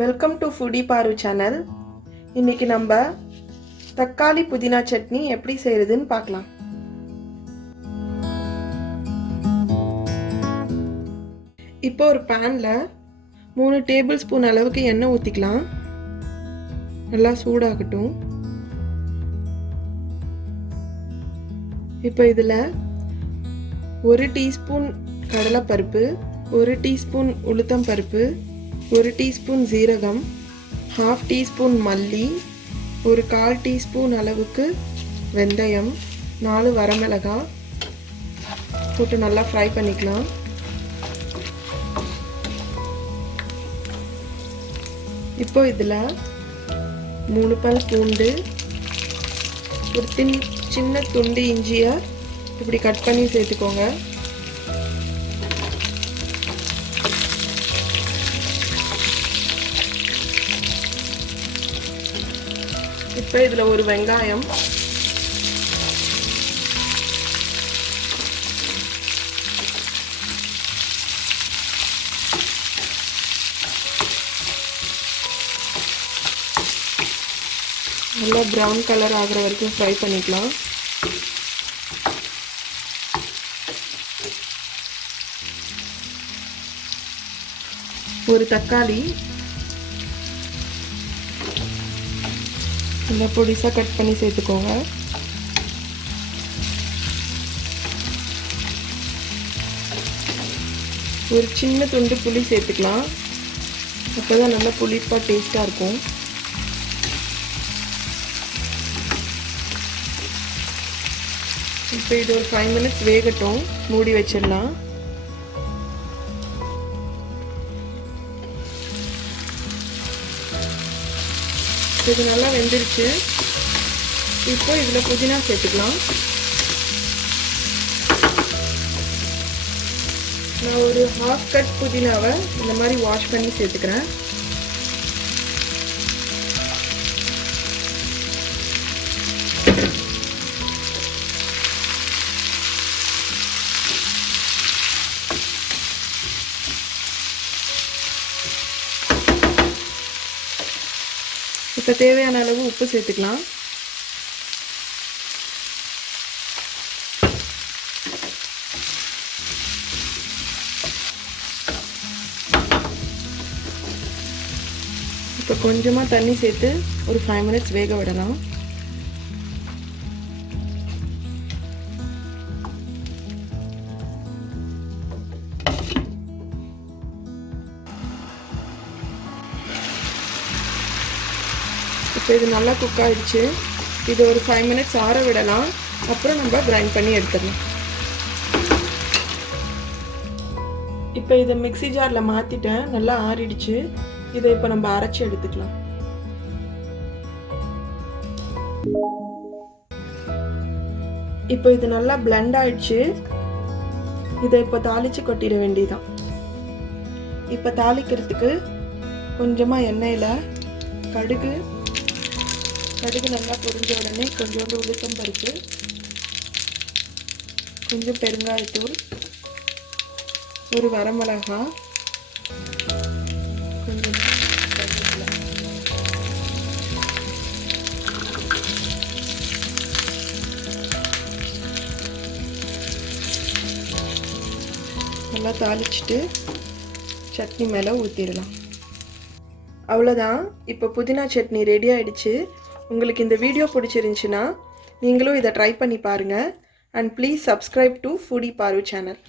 Welcome to FoodieParu channel. இன்னைக்கு நம்ம தக்காளி புதினா சட்னி எப்படி செய்யறதுன்னு பார்க்கலாம். இப்போ ஒரு பேன்ல 3 டேபிள் ஸ்பூன் அளவுக்கு எண்ணெய் ஊத்திக்கலாம். நல்லா சூடாகட்டும். இப்போ இதுல 1 டீஸ்பூன் கடலைப்பருப்பு, 1 டீஸ்பூன் உளுத்தம் பருப்பு, 1 டீஸ்பூன் ஜீரகம், 1/2 டீஸ்பூன் மல்லி, ஒரு 1/4 டீஸ்பூன் அளவுக்கு வெந்தயம், 4 வரமிளகாய் போட்டு நல்லா ஃப்ரை பண்ணிக்கலாம். இப்போ இதில் 3 பல் பூண்டு, ஒரு சின்ன துண்டு இஞ்சியை இப்படி கட் பண்ணி சேர்த்துக்கோங்க. இப்போ இதில் ஒரு வெங்காயம், நல்லா ப்ரௌன் கலர் ஆகிற வரைக்கும் ஃப்ரை பண்ணிக்கலாம். ஒரு தக்காளி நல்லா பொடிசாக கட் பண்ணி சேர்த்துக்கோங்க. ஒரு சின்ன துண்டு புளி சேர்த்துக்கலாம். அப்போ தான் நல்லா புளிப்பாக டேஸ்ட்டாக இருக்கும். இப்போ இது ஒரு 5 மினிட்ஸ் வேகட்டும், மூடி வச்சிடலாம். இது நல்லா வெந்துருச்சு. இப்போ இதில் புதினா சேர்த்துக்கலாம். நான் ஒரு 1/2 கட் புதினாவை இந்த மாதிரி வாஷ் பண்ணி சேர்த்துக்கிறேன். இப்போ தேவையான அளவு உப்பு சேர்த்துக்கலாம். இப்போ கொஞ்சமாக தண்ணி சேர்த்து ஒரு 5 மினிட்ஸ் வேக விடலாம். இப்போ இது நல்லா குக் ஆகிடுச்சு. இது ஒரு 5 மினிட்ஸ் ஆற விடலாம். அப்புறம் நம்ம கிரைண்ட் பண்ணி எடுத்துடலாம். இப்போ இதை மிக்ஸி ஜாரில் மாற்றிட்டேன். நல்லா ஆறிடுச்சு. இதை இப்போ நம்ம அரைச்சி எடுத்துக்கலாம். இப்போ இது நல்லா பிளெண்ட் ஆயிடுச்சு. இதை இப்போ தாளித்து கொட்டிட வேண்டியதான். இப்போ தாளிக்கிறதுக்கு கொஞ்சமாக எண்ணெயில் கடுகு நல்லா பொரிஞ்ச உடனே கொஞ்சோண்டு உளுத்தம் பருப்பு, கொஞ்சம் பெருங்காயத்தூள், ஒரு வரமிளகாய், கொஞ்சம் நல்லா தாளிச்சிட்டு சட்னி மேலே ஊற்றிடலாம். அவ்வளோதான். இப்போ புதினா சட்னி ரெடி ஆகிடுச்சு. உங்களுக்கு இந்த வீடியோ பிடிச்சிருந்துச்சுன்னா நீங்களும் இதை ட்ரை பண்ணி பாருங்கள். And please subscribe to FoodieParu channel.